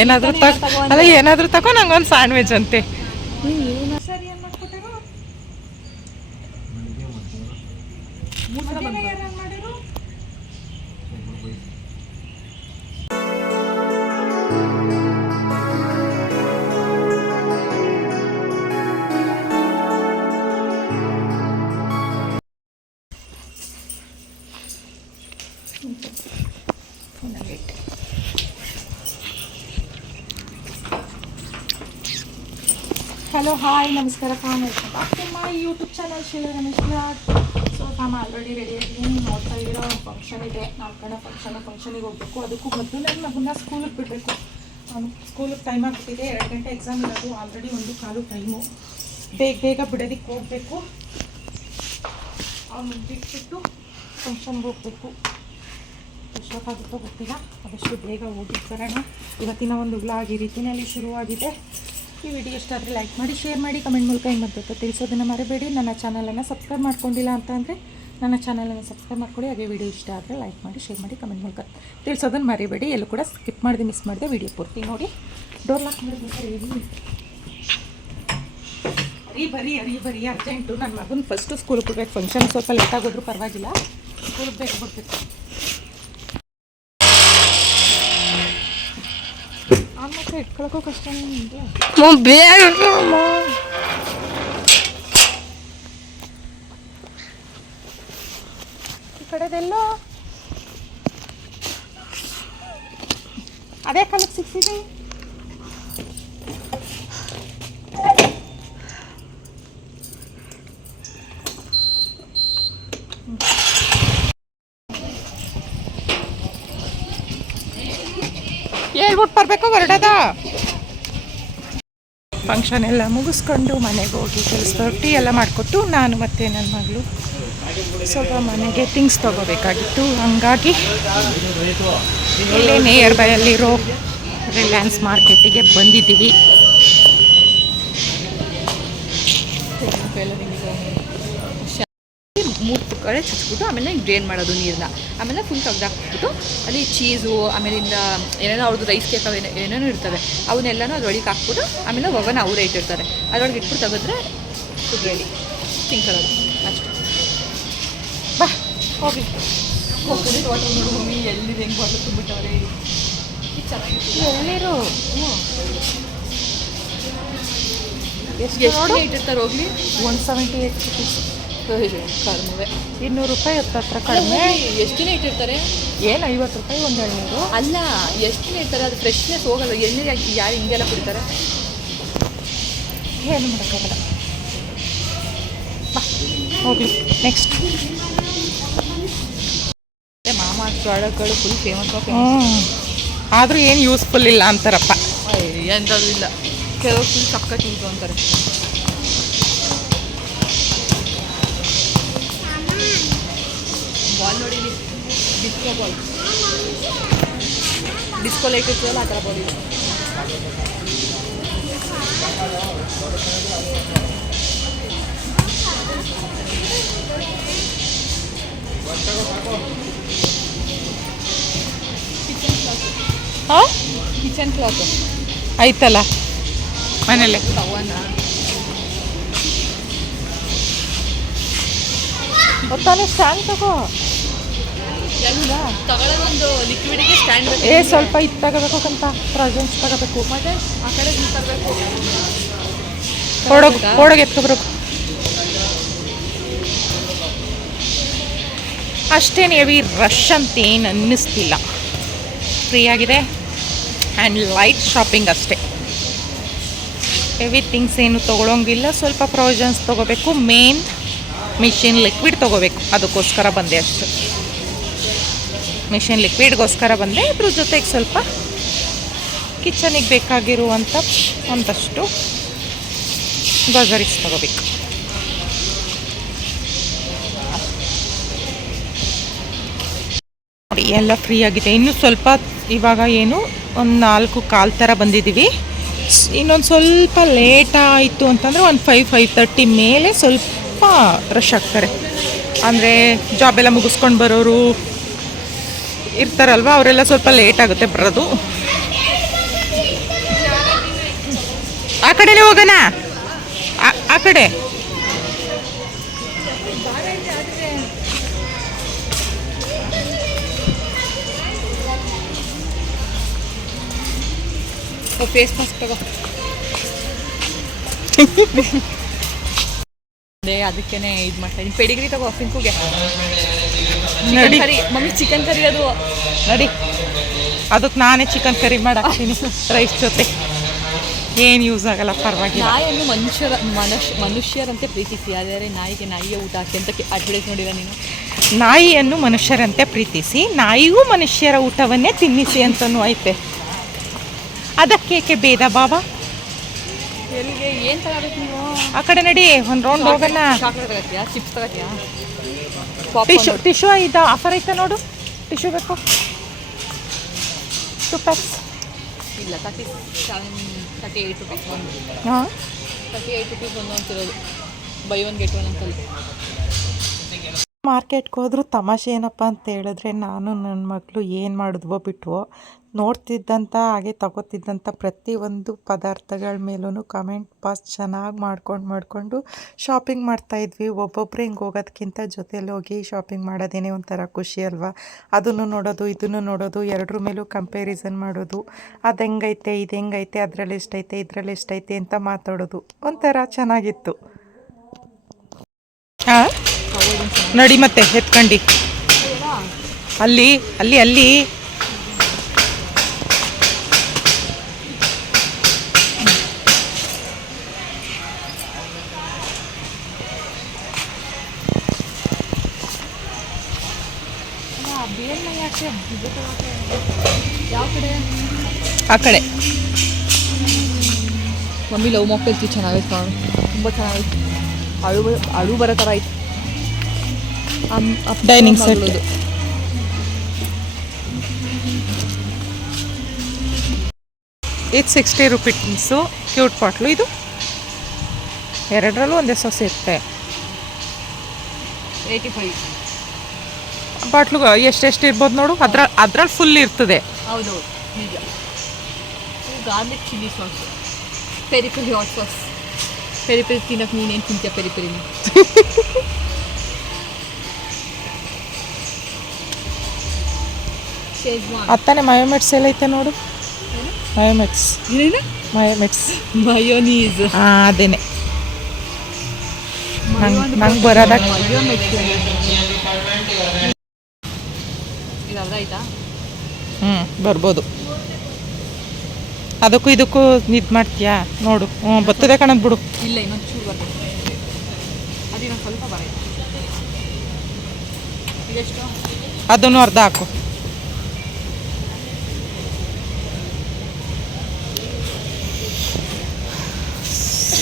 ಏನಾದರೂ ಅಲ್ಲ ಏನಾದರೂ ತಗೋ ನಂಗೊಂದು ಸ್ಯಾಂಡ್ವಿಚ್ ಅಂತೆ. ಹಲೋ ಹಾಯ್ ನಮಸ್ಕಾರ welcome back to my YouTube channel Shiva Ganesh blog. So ನಾನು ಆಲ್ರೆಡಿ ರೆಡಿ ಆಗಿದ್ದೀನಿ. ನೋಡ್ತಾ ಇದ್ದೀರೋ ಒಂದು ಫಂಕ್ಷನ್ ಇದೆ, ನಾಲ್ಕನೇ ಫಂಕ್ಷನಿಗೆ ಹೋಗಬೇಕು. ಅದಕ್ಕೂ ಮೊದಲು ನನ್ನ ಮಗನ್ನ ಸ್ಕೂಲಿಗೆ ಬಿಡಬೇಕು. ಸ್ಕೂಲಿಗೆ ಟೈಮ್ ಆಗ್ಬಿಟ್ಟಿದೆ, 2 ಗಂಟೆ ಎಕ್ಸಾಮ್ ಇರೋದು, ಆಲ್ರೆಡಿ 1:15 ಟೈಮು. ಬೇಗ ಬಿಡೋದಕ್ಕೆ ಹೋಗಬೇಕು. ಅವ್ನು ಬಿಟ್ಬಿಟ್ಟು ಫಂಕ್ಷನ್ಗೆ ಹೋಗಬೇಕು. ಎಷ್ಟೊತ್ತಾಗುತ್ತೋ ಗೊತ್ತಿಲ್ಲ, ಆದಷ್ಟು ಬೇಗ ಹೋಗಿ ಬರೋಣ. ಇವತ್ತಿನ ಒಂದು ವ್ಲಾಗ್ ಈ ರೀತಿಯಲ್ಲಿ ಶುರುವಾಗಿದೆ. ಈ ವಿಡಿಯೋ ಇಷ್ಟ ಆದರೆ ಲೈಕ್ ಮಾಡಿ, ಶೇರ್ ಮಾಡಿ, ಕಮೆಂಟ್ ಮೂಲಕ ಏನು ಮಾಡಬೇಕು ತಿಳಿಸೋದನ್ನು ಮರಿಬೇಡಿ. ನನ್ನ ಚಾನಲನ್ನು ಸಬ್ಸ್ಕ್ರೈಬ್ ಮಾಡ್ಕೊಂಡಿಲ್ಲ ಅಂತ ಅಂದರೆ ನನ್ನ ಚಾನಲನ್ನು ಸಬ್ಸ್ಕ್ರೈಬ್ ಮಾಡ್ಕೊಳ್ಳಿ. ಹಾಗೆ ವಿಡಿಯೋ ಇಷ್ಟ ಆದರೆ ಲೈಕ್ ಮಾಡಿ, ಶೇರ್ ಮಾಡಿ, ಕಮೆಂಟ್ ಮೂಲಕ ತಿಳಿಸೋದನ್ನು ಮರಿಬೇಡಿ. ಎಲ್ಲೂ ಕೂಡ ಸ್ಕಿಪ್ ಮಾಡಿದೆ, ಮಿಸ್ ಮಾಡಿದೆ. ವಿಡಿಯೋ ಪೂರ್ತಿ ನೋಡಿ. ಡೋರ್ ಲಾಕ್ ಮಾಡಿಬಿಡ್ತಾರೆ. ಬರೀ ಅರ್ಜೆಂಟು. ನನ್ನ ಮಗನ ಫಸ್ಟು ಸ್ಕೂಲ್ಗೆ ಬಿಡ್ಬೇಕು. ಫಂಕ್ಷನ್ ಸ್ವಲ್ಪ ಲೇಟ್ ಆಗೋದ್ರೂ ಪರವಾಗಿಲ್ಲ, ಸ್ಕೂಲ್ಗೆ ಬೇಗ ಬಿಡ್ಬೇಕು. ಆಮೇಲೆ ಇಟ್ಕೊಳಕ್ಕೂ ಕಷ್ಟ ನಿಮಗೆ. ಈ ಕಡೆದೆಲ್ಲೋ ಅದೇ ಕಾಲಕ್ಕೆ ಸಿಕ್ಕಿದೆ. ಹೇಳ್ಬಿಟ್ಟು ಬರಬೇಕು ಹೊರಡದ. ಫಂಕ್ಷನ್ ಎಲ್ಲ ಮುಗಿಸ್ಕೊಂಡು ಮನೆಗೆ ಹೋಗಿ ಕೆಲಸದವ್ರು ಟೀ ಎಲ್ಲ ಮಾಡಿಕೊಟ್ಟು ನಾನು ಮತ್ತು ನನ್ನ ಮಗಳು ಸ್ವಲ್ಪ ಮನೆಗೆ ಥಿಂಗ್ಸ್ ತೊಗೋಬೇಕಾಗಿತ್ತು. ಹಂಗಾಗಿ ಇಲ್ಲೇ ನಿಯರ್ ಬೈಯಲ್ಲಿರೋ ರಿಲಯನ್ಸ್ ಮಾರ್ಕೆಟಿಗೆ ಬಂದಿದ್ದೀವಿ. ಮೂರು ಕಡೆ ಚುಚ್ಬಿಟ್ಟು ಆಮೇಲೆ ಡ್ರೈನ್ ಮಾಡೋದು ನೀರನ್ನ. ಆಮೇಲೆ ಫುಲ್ ತೆಗ್ದಾಕ್ಬಿಟ್ಟು ಅಲ್ಲಿ ಚೀಸು, ಆಮೇಲಿಂದ ಏನೇನೋ ಅವ್ರದ್ದು ರೈಸ್ ಕೇಕ್ ಏನೇನೋ ಇರ್ತವೆ, ಅವನ್ನೆಲ್ಲನೂ ಅದ್ರೊಳಗೆ ಹಾಕ್ಬಿಟ್ಟು ಆಮೇಲೆ ಓವನ್ ಅವರೇ ಇಟ್ಟಿರ್ತಾರೆ, ಅದ್ರೊಳಗೆ ಇಟ್ಬಿಟ್ಟು ತೆಗೆದ್ರೆ ಫುಡ್ ರೆಡಿ ತಿನ್ಕೊಳ್ಳೋದು ಅಷ್ಟೇ. ಬಾ ಹೋಗಿ ಹೋಗ್ಬಿಟ್ಟು ವಾಟರ್ ನೋಡಿ ಎಲ್ಲಿದೆ ಹೆಂಗೆ ವಾಟರ್ ತುಂಬಿಟ್ಟವ್ರೆ. ಚೆನ್ನಾಗಿತ್ತು. ಎಲ್ಲಿರು ಎಷ್ಟು ಇಟ್ಟಿರ್ತಾರೆ ಹೋಗ್ಲಿ. 178 ರುಪೀಸ್ ಕಡಿಮೆ. 200 ರೂಪಾಯಿ ಹತ್ರ ಕಡಿಮೆ. ಎಷ್ಟು ದಿನ ಇಟ್ಟಿರ್ತಾರೆ? ಏನು 50 ರೂಪಾಯಿ ಒಂದು ಎಳ್ನೀರು ಅಲ್ಲ, ಎಷ್ಟು ದಿನ ಇರ್ತಾರೆ? ಅದು ಫ್ರೆಶ್ನೆಸ್ ಹೋಗಲ್ಲ. ಎಣ್ಣೆ ಯಾರು ಹಿಂಗೆಲ್ಲ ಕುಡಿತಾರೆ? ಏನು ಮಾಡೋಕ್ಕಾಗಲ್ಲ. ಬಾ ಹೋಗ್ಲಿ ನೆಕ್ಸ್ಟ್. ಮಾಮ ಪ್ರಾಡಕ್ಟ್ಗಳು ಫುಲ್ ಫೇಮಸ್. ಆದರೂ ಏನು ಯೂಸ್ಫುಲ್ ಇಲ್ಲ ಅಂತಾರಪ್ಪ. ಎಂಥದ್ದು ಇಲ್ಲ, ಕೆಲವು ಫುಲ್ ಸಕ್ಕ ಯೂಸ್ ಅಂತಾರೆ. ಬಾಲ್ ನೋಡಿ, ಡಿಸ್ಕೋ ಬಾಲ್, ಡಿಸ್ಕೋ ಲೈಟ್ ಇರ್ತದಲ್ಲ ಆ ಥರ ಬಾಲ್ ಇದೆ. ಕಿಚನ್ ಕ್ಲಾತ್ ಆಯ್ತಲ್ಲ ಮನೇಲೆ. ತವನ ಗೊತ್ತಾನೆ ಸ್ಟ್ಯಾಂಡ್ ತಗೋ. ತಗೊಳ್ಳೋದೊಂದು ಲಿಕ್ವಿಡ್ಗೆ ಸ್ಟ್ಯಾಂಡ್ ಸ್ವಲ್ಪ ಇದು ತಗೋಬೇಕಂತ ಪ್ರಾಜೆನ್ಸ್ ತಗೋಬೇಕು. ಮತ್ತೆ ಆ ಕಡೆ ತರಬೇಕು. ಓಡೋಗಿ ಎತ್ಕೊಬರ್ಬೇಕು ಅಷ್ಟೇನು ಹೆವಿ ರಶ್ ಅಂತೇನು ಅನ್ನಿಸ್ತಿಲ್ಲ. ಫ್ರೀಯಾಗಿದೆ ಆ್ಯಂಡ್ ಲೈಟ್ ಶಾಪಿಂಗ್ ಅಷ್ಟೇ. ಹೆವಿ ಥಿಂಗ್ಸ್ ಏನು ತೊಗೊಳೋಂಗಿಲ್ಲ. ಸ್ವಲ್ಪ ಪ್ರಾವಿಷನ್ಸ್ ತೊಗೋಬೇಕು. ಮೇನ್ ಮಿಷಿನ್ ಲಿಕ್ವಿಡ್ ತೊಗೋಬೇಕು, ಅದಕ್ಕೋಸ್ಕರ ಬಂದೆ ಅಷ್ಟೆ. ಮಿಷಿನ್ ಲಿಕ್ವಿಡ್ಗೋಸ್ಕರ ಬಂದೆ. ಅದ್ರ ಜೊತೆಗೆ ಸ್ವಲ್ಪ ಕಿಚನಿಗೆ ಬೇಕಾಗಿರುವಂಥ ಒಂದಷ್ಟು ಗ್ರೋಸರೀಸ್ ತೊಗೋಬೇಕು. ನೋಡಿ ಎಲ್ಲ ಫ್ರೀ ಆಗಿದೆ. ಇನ್ನೂ ಸ್ವಲ್ಪ ಇವಾಗ ಏನು ಒಂದು 4:15 ಥರ ಬಂದಿದ್ದೀವಿ. ಇನ್ನೊಂದು ಸ್ವಲ್ಪ ಲೇಟ್ ಆಯಿತು ಅಂತಂದರೆ ಒಂದು 5:30 ಮೇಲೆ ಸ್ವಲ್ಪ ರಶ್ ಆಗ್ತಾರೆ. ಅಂದರೆ ಜಾಬ್ ಎಲ್ಲ ಮುಗಿಸ್ಕೊಂಡು ಬರೋರು ಇರ್ತಾರಲ್ವ, ಅವರೆಲ್ಲ ಸ್ವಲ್ಪ ಲೇಟ್ ಆಗುತ್ತೆ ಬರೋದು. ಆ ಕಡೆನೇ ಹೋಗೋಣ, ಆ ಕಡೆ. ಫೇಸ್ ಮಾಸ್ಕ್ ತಗೋ. ಅದಕ್ಕೇನೆ ಇದು ಮಾಡ್ತಾ ಇದ್ದೀನಿ. ಪೆಡಿಗ್ರಿ ತಗೋ ಪಿಂಕುಗೆ. ನಡಿ ಕರಿ ಮಮ್ಮಿ, ಚಿಕನ್ ಕರಿ ಅದು ನಡಿ. ಅದಕ್ಕೆ ನಾನೇ ಚಿಕನ್ ಕರಿ ಮಾಡಾಕ್ತೀನಿ ರೈಸ್ ಜೊತೆ. ಏನು ಯೂಸ್ ಆಗಲ್ಲ, ಪರವಾಗಿಲ್ಲ. ನಾಯಿಯನ್ನು ಮನುಷ್ಯರಂತೆ ಪ್ರೀತಿಸಿ, ಆದರೆ ನಾಯಿಗೆ ನಾಯಿಯ ಊಟ ಹಾಕಿ ಅಂತ ಅಡ್ವರ್ಟೈಸ್ ನೋಡಿಲ್ಲ ನೀನು? ನಾಯಿಯನ್ನು ಮನುಷ್ಯರಂತೆ ಪ್ರೀತಿಸಿ, ನಾಯಿಗೂ ಮನುಷ್ಯರ ಊಟವನ್ನೇ ತಿನ್ನಿಸಿ ಅಂತನೂ ಐತೆ. ಅದಕ್ಕೇಕೆ ಭೇದ ಭಾವ? ಎಲ್ಲಿಗೆ ಏನು ತಗೋಬೇಕು ನೀವು? ಆ ಕಡೆ ನಡಿ, ಒಂದು ರೌಂಡ್ ಹೋಗೋಣ. ಚಾಕ್ಲೇಟ್ ತಗೋತೀಯಾ? ಚಿಪ್ಸ್ ತಗೋತೀಯಾ? ಟಿಶ್ಯೂ ಇದು ಆಫರ್ ಐತೆ ನೋಡು. ಟಿಶ್ಯೂ ಬೇಕು? 2 ಪ್ಯಾಕ್ಸ್. ಇಲ್ಲ, 38 ರುಪೀಸ್ ಒಂದು. ಹಾಂ, 38 ರುಪೀಸ್ ಒಂದು ಅಂತಿರೋದು. ಬೈ 1 ಗೆಟ್ 1 ಅಂತಲ್ಲಿ. ಮಾರ್ಕೆಟ್ಗೆ ಹೋದ್ರು ತಮಾಷೆ ಏನಪ್ಪ ಅಂತ ಹೇಳಿದ್ರೆ, ನಾನು ನನ್ನ ಮಗಳು ಏನು ಮಾಡಿದ್ವೋ ಬಿಟ್ವೋ ನೋಡ್ತಿದ್ದಂಥ ಹಾಗೆ ತಗೋತಿದ್ದಂಥ ಪ್ರತಿಯೊಂದು ಪದಾರ್ಥಗಳ ಮೇಲೂ ಕಮೆಂಟ್ ಪಾಸ್ ಚೆನ್ನಾಗಿ ಮಾಡ್ಕೊಂಡು ಶಾಪಿಂಗ್ ಮಾಡ್ತಾಯಿದ್ವಿ. ಒಬ್ಬೊಬ್ಬರೇ ಹಿಂಗೆ ಹೋಗೋದಕ್ಕಿಂತ ಜೊತೇಲಿ ಹೋಗಿ ಶಾಪಿಂಗ್ ಮಾಡೋದೇನೇ ಒಂಥರ ಖುಷಿ ಅಲ್ವಾ? ಅದನ್ನು ನೋಡೋದು, ಇದನ್ನು ನೋಡೋದು, ಎರಡರ ಮೇಲೂ ಕಂಪ್ಯಾರಿಸನ್ ಮಾಡೋದು. ಅದು ಹೆಂಗೈತೆ, ಇದು ಹೆಂಗೈತೆ, ಅದರಲ್ಲಿ ಎಷ್ಟೈತೆ, ಇದರಲ್ಲಿ ಎಷ್ಟೈತೆ ಅಂತ ಮಾತಾಡೋದು ಒಂಥರ ಚೆನ್ನಾಗಿತ್ತು. ಹಾಂ, ನಡಿ ಮತ್ತೆ ಎತ್ಕೊಂಡು ಅಲ್ಲಿ ಅಲ್ಲಿ ಅಲ್ಲಿ ಯಾವ ಕಡೆ? ಆ ಕಡೆ. ಮಮ್ಮಿ ಲವ್ ಮಾಕ್ಟೇಲ್ ಚೆನ್ನಾಗೈತೆ ನೋಡಿ, ತುಂಬ ಚೆನ್ನಾಗೈತೆ. ಅಳು ಬರೋ ಥರ ಐತೆ. ಡೈನಿಂಗ್ ಸೆಟ್ ಇದು 60 ರುಪೀಸು. ಕ್ಯೂಟ್ ಬಾಟ್ಲು ಇದು. ಎರಡರಲ್ಲೂ ಒಂದೇ ಸೊಸೆ ಇರುತ್ತೆ. 85 ಬಾಟ್ಲು ಎಷ್ಟೆಷ್ಟು ಇರ್ಬೋದು ನೋಡು. ಅದ್ರಲ್ಲಿ ಫುಲ್ ಇರ್ತದೆ. ಹೌದೌದು, ನಿಜ. Garlic chilli sauce, peri peri hot sauce. Peri peri ತಿನ್ನಕ್ಕೆ ನೀನೇನು ತಿಂತೀಯ? ಪೆರಿ ಪೆರಿ ಅತ್ತಾನೆ ಮಯೋಮೆಟ್ಸ್ ಎಲ್ಲ ಐತೆ ನೋಡು. ಮಯೋಮೆಟ್ಸ್, ಮಯೋಮೆಟ್ಸ್, ಮಯೋನೀಸ್. ಹಾಂ, ಅದೇನೆ ನಂಗೆ ಬರೋದ. ಇದು ಅರ್ಧ ಆಯ್ತಾ? ಬರ್ಬೋದು. ಅದಕ್ಕೂ ಇದಕ್ಕೂ ಇದು ಮಾಡ್ತೀಯಾ ನೋಡು. ಬರ್ತದೆ ಕಣದ್ ಬಿಡು. ಇಲ್ಲ, ಇನ್ನೊಂದು ಚೂರು ಬರ್ತದೆ. ಅದಿನ್ನೊಂದು ಸ್ವಲ್ಪ ಬರೈತೆ. ಇದೆಷ್ಟು? ಅದನ್ನು ಅರ್ಧ ಹಾಕು.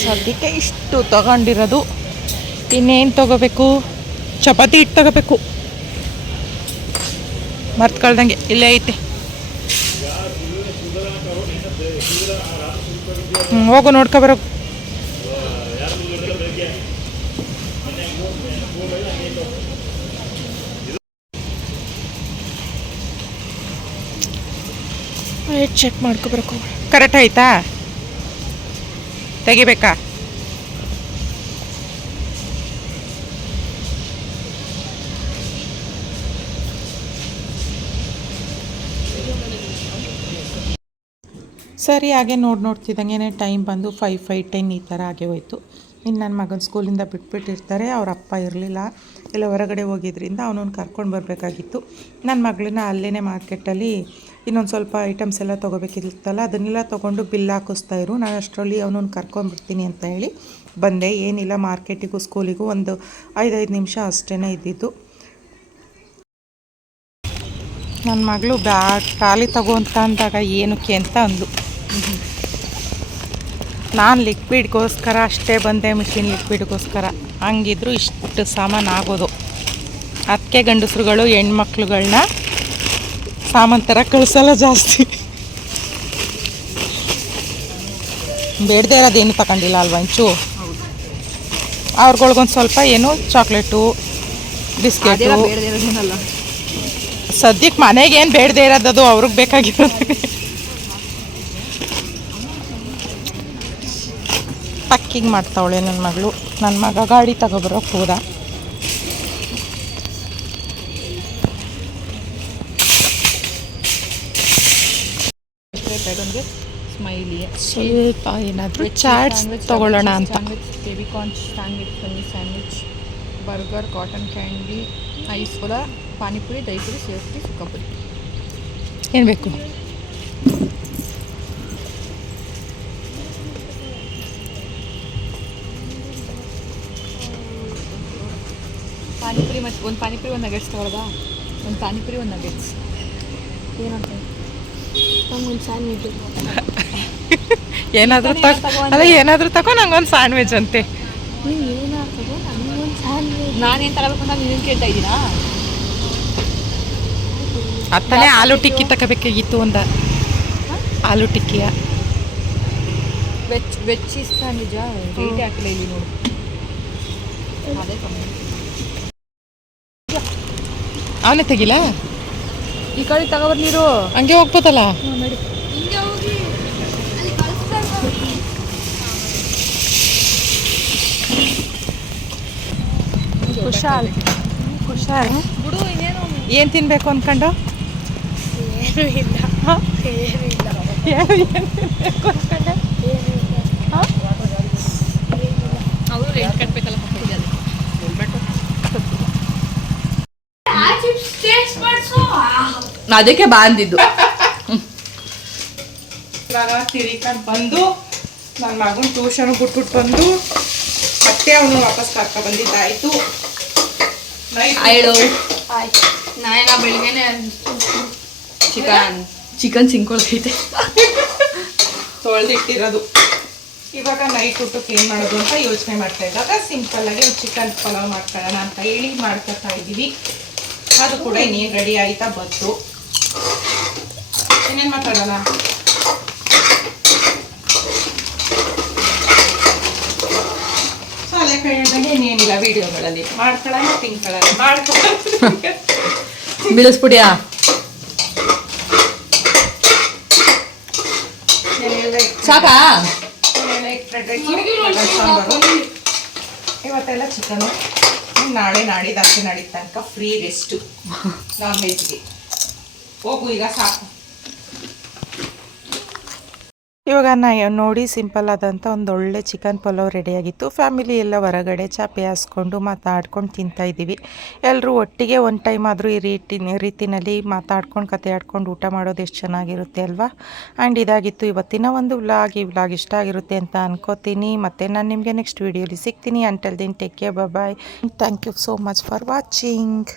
ಸದ್ಯಕ್ಕೆ ಇಷ್ಟು ತಗೊಂಡಿರೋದು. ಇನ್ನೇನು ತಗೋಬೇಕು? ಚಪಾತಿ ಹಿಟ್ಟು ತಗೋಬೇಕು. ಮರ್ತ್ಕೊಳ್ದಂಗೆ ಇಲ್ಲೇ ಐತೆ. ಹೋಗು ನೋಡ್ಕೊಬರೋ. ಚೆಕ್ ಮಾಡ್ಕೊಬರಕು. ಕರೆಕ್ಟ್ ಆಯ್ತಾ? ತೆಗಿಬೇಕಾ? ಸರಿ, ಹಾಗೆ ನೋಡ್ತಿದ್ದಂಗೆ ಟೈಮ್ ಬಂದು 5:10 ಈ ಥರ ಆಗೇ ಹೋಯ್ತು. ಇನ್ನು ನನ್ನ ಮಗನ ಸ್ಕೂಲಿಂದ ಬಿಟ್ಬಿಟ್ಟಿರ್ತಾರೆ. ಅವ್ರ ಅಪ್ಪ ಇರಲಿಲ್ಲ, ಎಲ್ಲ ಹೊರಗಡೆ ಹೋಗಿದ್ರಿಂದ ಅವನನ್ನು ಕರ್ಕೊಂಡು ಬರಬೇಕಾಗಿತ್ತು. ನನ್ನ ಮಗಳನ್ನ ಅಲ್ಲೇ ಮಾರ್ಕೆಟಲ್ಲಿ ಇನ್ನೊಂದು ಸ್ವಲ್ಪ ಐಟಮ್ಸ್ ಎಲ್ಲ ತೊಗೋಬೇಕಿತ್ತಲ್ಲ, ಅದನ್ನೆಲ್ಲ ತೊಗೊಂಡು ಬಿಲ್ ಹಾಕಿಸ್ತಾಯಿರು. ನಾನು ಅಷ್ಟರಲ್ಲಿ ಅವನನ್ನು ಕರ್ಕೊಂಡ್ಬಿಡ್ತೀನಿ ಅಂತ ಹೇಳಿ ಬಂದೆ. ಏನಿಲ್ಲ, ಮಾರ್ಕೆಟಿಗೂ ಸ್ಕೂಲಿಗೂ ಒಂದು 5 ನಿಮಿಷ ಅಷ್ಟೇ ಇದ್ದಿದ್ದು. ನನ್ನ ಮಗಳು ಟ್ರಾಲಿ ತಗೋ ಅಂತ ಅಂದಾಗ ಏನಕ್ಕೆ ಅಂತ ಅಂದು. ನಾನು ಲಿಕ್ವಿಡ್ಗೋಸ್ಕರ ಅಷ್ಟೇ ಬಂದೆ, ಮಿಷಿನ್ ಲಿಕ್ವಿಡ್ಗೋಸ್ಕರ. ಹಂಗಿದ್ರು ಇಷ್ಟು ಸಾಮಾನು ಆಗೋದು. ಅದಕ್ಕೆ ಗಂಡಸ್ರುಗಳು ಹೆಣ್ಮಕ್ಳುಗಳನ್ನ ಸಾಮಾನು ಥರ ಕಳಿಸಲ್ಲ ಜಾಸ್ತಿ. ಬೇಡದೇ ಇರೋದೇನು ತಗೊಂಡಿಲ್ಲ ಅಲ್ವಾ ಇಂಚು. ಅವ್ರಿಗಳ್ಗೊಂದು ಸ್ವಲ್ಪ ಏನು ಚಾಕ್ಲೇಟು, ಬಿಸ್ಕೆಟು. ಸದ್ಯಕ್ಕೆ ಮನೆಗೇನು ಬೇಡದೇ ಇರೋದದು ಅವ್ರಿಗೆ ಬೇಕಾಗಿರೋದು. ಪ್ಯಾಕಿಂಗ್ ಮಾಡ್ತಾವಳೆ ನನ್ನ ಮಗಳು. ನನ್ನ ಮಗ ಗಾಡಿ ತಗೊಬರೋಕೆ ಹೋದ. ಸ್ಮೈಲಿ ಸ್ವಲ್ಪ ಏನಾದರೂ ಚಾಟ್ಸ್ ತಗೊಳ್ಳೋಣ ಅಂತ. Baby corn sandwich, paneer sandwich, burger, cotton candy, ice cola, panipuri, dahipuri, sevpuri, sukhapuri. ಏನು ಬೇಕು? ಪಾನಿಪುರಿ ಮತ್ತು ಒಂದು ಪಾನಿಪುರಿ ಒಂದು ನಗೆಟ್ಸ್ ತಗೊಳ್ದಾ? ಒಂದು ಪಾನಿಪುರಿ ಒಂದು ನಗೆಟ್ಸ್. ಏನಂತ ನಮ್ಗೊಂದು ಸ್ಯಾಂಡ್ವಿಚ್ ಏನಾದರೂ ಅಲ್ಲ ಏನಾದರೂ ತಗೋ, ನಂಗೊಂದು ಸ್ಯಾಂಡ್ವಿಚ್ ಅಂತೆ. ನೀವು ಏನಾಗ್ತದೆ ನಮಗೊಂದು ಸ್ಯಾಂಡ್ವಿಚ್. ನಾನೇನು ತಗೋಬೇಕು ಅಂತ ನೀನು ಕೇಳ್ತಾ ಇದ್ದೀರಾ? ಅತ್ತನೇ ಆಲೂ ಟಿಕ್ಕಿ ತಗೋಬೇಕಾಗಿತ್ತು ಒಂದು ಆಲೂ ಟಿಕ್ಕಿಯ. ವೆಜ್ ಚೀಸ್ ಸ್ಯಾಂಡ್ವಿಚ್ ರೇಟೇ ಹಾಕಿಲ್ಲ ಇಲ್ಲಿ ನೋಡು. ಅದೇ ಕಮ್ಮಿ. ಅವನೇ ತೆಗಿಲ್ಲ, ಈ ಕಡೆ ತಗೋಬರ್ ನೀರು. ಹಂಗೆ ಹೋಗ್ಬೋದಲ್ಲ. ನಡಿ. ಕುಶಾಲ್ ಕುಶಾಲ್ ಬಿಡು, ಇನ್ನೇನು ಏನು ತಿನ್ನಬೇಕು ಅಂದ್ಕೊಂಡು? ಏನೂ ಇಲ್ಲ, ಹಾಂ, ಏನೂ ಇಲ್ಲ, ಏನು ತಿನ್ನಬೇಕು ಅಂದ್ಕೊಂಡೆ? ಏನೂ ಇಲ್ಲ, ಹಾಂ, ಅವರು ರೆಂಟ್ ಕಟ್ಟಬೇಕಲ್ಲ ಮಕ್ಕಳಿಗೆ. ಅದಕ್ಕೆ ಬಾ ಅಂದಿದ್ದು. ಇವಾಗ ತಿರ್ಕೊಂಡು ಬಂದು ನನ್ನ ಮಗನ ಟ್ಯೂಷನ್ ಬಿಟ್ಬಿಟ್ಟು ಬಂದು ಮತ್ತೆ ಅವನು ವಾಪಸ್ ಕರ್ಕೊ ಬಂದಿದ್ದಾಯಿತು. ಹೇಳು. ಆಯ್ತು. ನಾನೇನ ಬೆಳಿಗ್ಗೆನೆ ಚಿಕನ್ ಸಿಂಕೊಳ್ತೈತೆ. ತೊಳೆದಿಟ್ಟಿರೋದು. ಇವಾಗ ನೈಟ್ ಊಟಕ್ಕೆ ಏನು ಮಾಡೋದು ಅಂತ ಯೋಚನೆ ಮಾಡ್ತಾ ಇದ್ದಾಗ ಸಿಂಪಲ್ಲಾಗಿ ಒಂದು ಚಿಕನ್ ಪಲಾವ್ ಮಾಡ್ಕೊಳ್ಳೋಣ ಅಂತ ಹೇಳಿ ಮಾಡ್ಕೊತಾ ಇದ್ದೀವಿ. ಅದು ಕೂಡ ಇನ್ನೇನು ರೆಡಿ ಆಯ್ತಾ ಬಂತು. ಇನ್ನೇನು ಮಾತಾಡೋಣ? ಸಾಲೆ ಕೈಯಾದಂಗೆ ಇನ್ನೇನಿಲ್ಲ, ವಿಡಿಯೋಗಳಲ್ಲಿ ಮಾಡ್ಕೊಳ್ಳೋಣ, ತಿನ್ಕೊಳ್ಳೋಣ, ಮಾಡ್ಕೊಳ್ಳೋಣ. ಬೀಳಿಸ್ಬಿಡಿಯಾ? ಸಾಕಾ? ಸಾಂಬಾರು ಇವತ್ತೆಲ್ಲ ಚಿಕನು. ನಾಳೆ ನಾಡಿದ್ದು ನಾಡಿದ ತನಕ ಫ್ರೀ ರೆಸ್ಟು ನಾನ್ ವೆಜ್ಗೆ. ಹೋಗು ಈಗ ಸಾಕು. ಇವಾಗ ನೋಡಿ ಸಿಂಪಲ್ ಆದಂಥ ಒಂದು ಒಳ್ಳೆ ಚಿಕನ್ ಪಲಾವ್ ರೆಡಿಯಾಗಿತ್ತು. ಫ್ಯಾಮಿಲಿ ಎಲ್ಲ ಹೊರಗಡೆ ಚಾಪೆ ಹಾಸ್ಕೊಂಡು ಮಾತಾಡ್ಕೊಂಡು ತಿಂತಾಯಿದ್ದೀವಿ. ಎಲ್ಲರೂ ಒಟ್ಟಿಗೆ ಒಂದು ಟೈಮ್ ಆದರೂ ಈ ರೀತಿನಲ್ಲಿ ಮಾತಾಡ್ಕೊಂಡು ಕತೆ ಆಡ್ಕೊಂಡು ಊಟ ಮಾಡೋದು ಎಷ್ಟು ಚೆನ್ನಾಗಿರುತ್ತೆ ಅಲ್ವಾ. ಆ್ಯಂಡ್ ಇದಾಗಿತ್ತು ಇವತ್ತಿನ ಒಂದು ವ್ಲಾಗ್. ಈ ವ್ಲಾಗ್ ಇಷ್ಟ ಆಗಿರುತ್ತೆ ಅಂತ ಅನ್ಕೋತೀನಿ. ಮತ್ತು ನಾನು ನಿಮಗೆ ನೆಕ್ಸ್ಟ್ ವೀಡಿಯೋಲಿ ಸಿಗ್ತೀನಿ. Until then take care, bye. Thank you so much for watching.